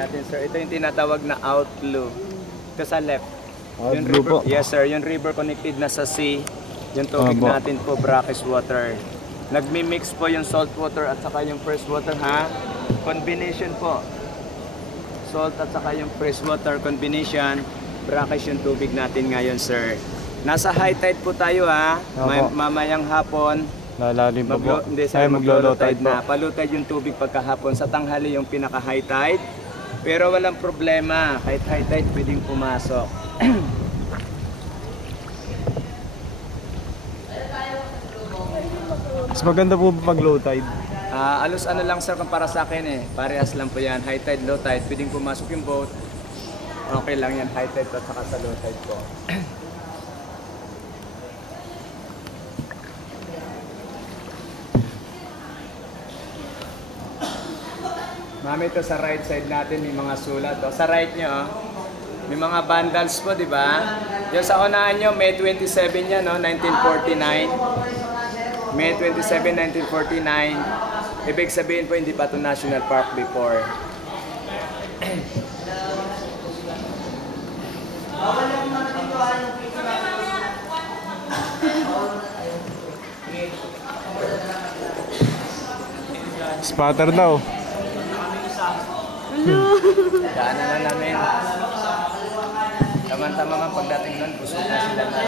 natin, sir. Ito yung tinatawag na outflow. Ito sa left. Yung Outflow river, po. yes sir, yung river connected na sa sea. Yung tubig natin po, brackish water. Nagmi-mix po yung salt water at saka yung fresh water, ha? Combination po. Salt at saka yung fresh water combination. Brackish yung tubig natin ngayon, sir. Nasa high tide po tayo, ha? Mamayang hapon. Lalalim pa po. Hindi, sir, maglo-low tide na. Palu tide yung tubig pagkahapon. Sa tanghali yung pinaka-high tide. Pero walang problema. Kahit high tide, pwedeng pumasok. Mas maganda po pag low tide. Alos ano lang, sir, kung para sa akin eh. Parehas lang po yan. High tide, low tide. Pwedeng pumasok yung boat. Okay lang yan. High tide at saka sa low tide po. Mami, ito sa right side natin may mga sulat. O, sa right nyo, may mga vandals po, di ba? Yung sa unahan nyo, May 27 yan, no? 1949. May 27, 1949. Ibig sabihin po, hindi pa ito National Park before. Spatter daw. Daanan na namin. Tama-tama man pagdating nun, busog na sila na.